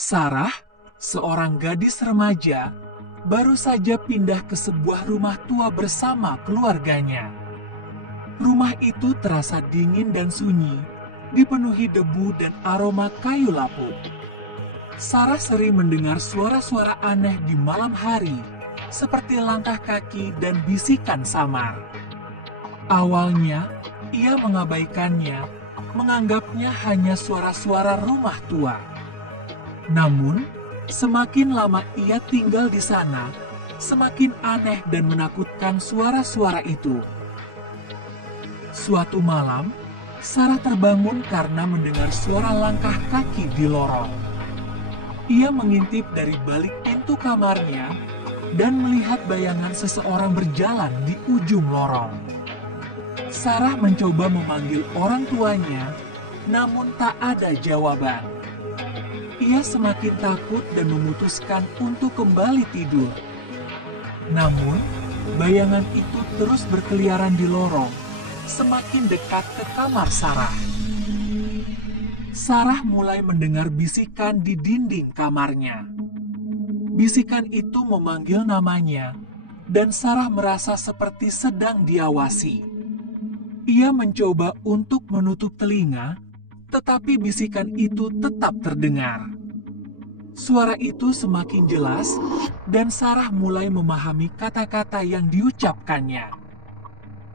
Sarah, seorang gadis remaja, baru saja pindah ke sebuah rumah tua bersama keluarganya. Rumah itu terasa dingin dan sunyi, dipenuhi debu dan aroma kayu lapuk. Sarah sering mendengar suara-suara aneh di malam hari, seperti langkah kaki dan bisikan samar. Awalnya, ia mengabaikannya, menganggapnya hanya suara-suara rumah tua. Namun, semakin lama ia tinggal di sana, semakin aneh dan menakutkan suara-suara itu. Suatu malam, Sarah terbangun karena mendengar suara langkah kaki di lorong. Ia mengintip dari balik pintu kamarnya dan melihat bayangan seseorang berjalan di ujung lorong. Sarah mencoba memanggil orang tuanya, namun tak ada jawaban. Ia semakin takut dan memutuskan untuk kembali tidur. Namun, bayangan itu terus berkeliaran di lorong, semakin dekat ke kamar Sarah. Sarah mulai mendengar bisikan di dinding kamarnya. Bisikan itu memanggil namanya, dan Sarah merasa seperti sedang diawasi. Ia mencoba untuk menutup telinga, tetapi bisikan itu tetap terdengar. Suara itu semakin jelas, dan Sarah mulai memahami kata-kata yang diucapkannya.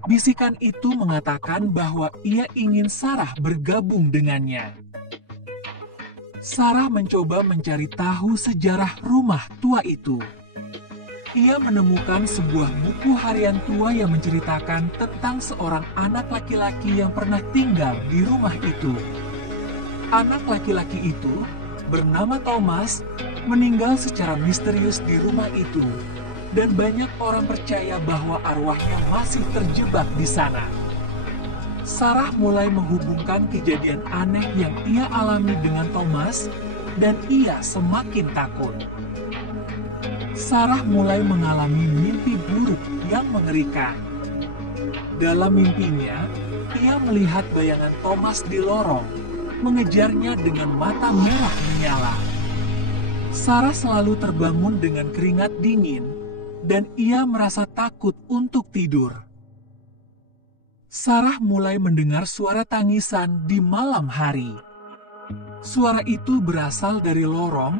Bisikan itu mengatakan bahwa ia ingin Sarah bergabung dengannya. Sarah mencoba mencari tahu sejarah rumah tua itu. Ia menemukan sebuah buku harian tua yang menceritakan tentang seorang anak laki-laki yang pernah tinggal di rumah itu. Anak laki-laki itu, bernama Thomas, meninggal secara misterius di rumah itu, dan banyak orang percaya bahwa arwahnya masih terjebak di sana. Sarah mulai menghubungkan kejadian aneh yang ia alami dengan Thomas, dan ia semakin takut. Sarah mulai mengalami mimpi buruk yang mengerikan. Dalam mimpinya, ia melihat bayangan Thomas di lorong, mengejarnya dengan mata merah menyala. Sarah selalu terbangun dengan keringat dingin, dan ia merasa takut untuk tidur. Sarah mulai mendengar suara tangisan di malam hari. Suara itu berasal dari lorong,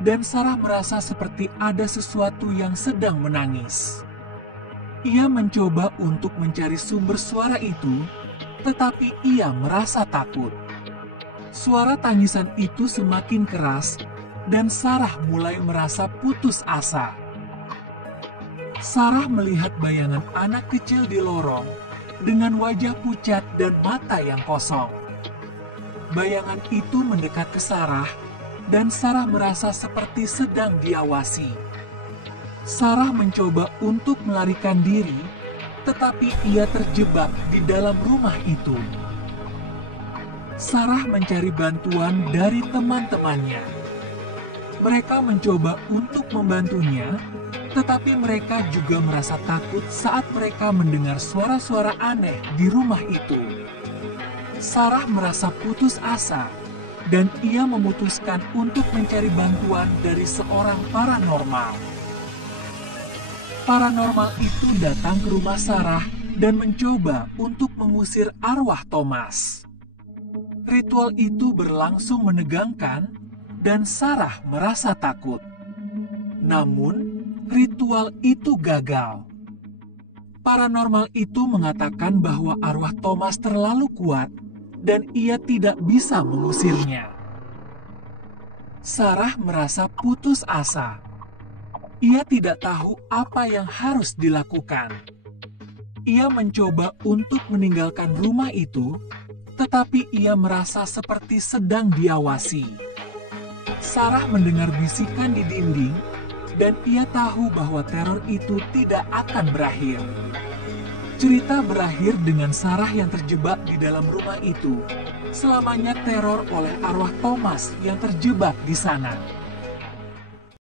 dan Sarah merasa seperti ada sesuatu yang sedang menangis. Ia mencoba untuk mencari sumber suara itu, tetapi ia merasa takut. Suara tangisan itu semakin keras, dan Sarah mulai merasa putus asa. Sarah melihat bayangan anak kecil di lorong dengan wajah pucat dan mata yang kosong. Bayangan itu mendekat ke Sarah, dan Sarah merasa seperti sedang diawasi. Sarah mencoba untuk melarikan diri, tetapi ia terjebak di dalam rumah itu. Sarah mencari bantuan dari teman-temannya. Mereka mencoba untuk membantunya, tetapi mereka juga merasa takut saat mereka mendengar suara-suara aneh di rumah itu. Sarah merasa putus asa, dan ia memutuskan untuk mencari bantuan dari seorang paranormal. Paranormal itu datang ke rumah Sarah dan mencoba untuk mengusir arwah Thomas. Ritual itu berlangsung menegangkan, dan Sarah merasa takut. Namun, ritual itu gagal. Paranormal itu mengatakan bahwa arwah Thomas terlalu kuat, dan ia tidak bisa mengusirnya. Sarah merasa putus asa. Ia tidak tahu apa yang harus dilakukan. Ia mencoba untuk meninggalkan rumah itu, tetapi ia merasa seperti sedang diawasi. Sarah mendengar bisikan di dinding, dan ia tahu bahwa teror itu tidak akan berakhir. Cerita berakhir dengan Sarah yang terjebak di dalam rumah itu, selamanya teror oleh arwah Thomas yang terjebak di sana.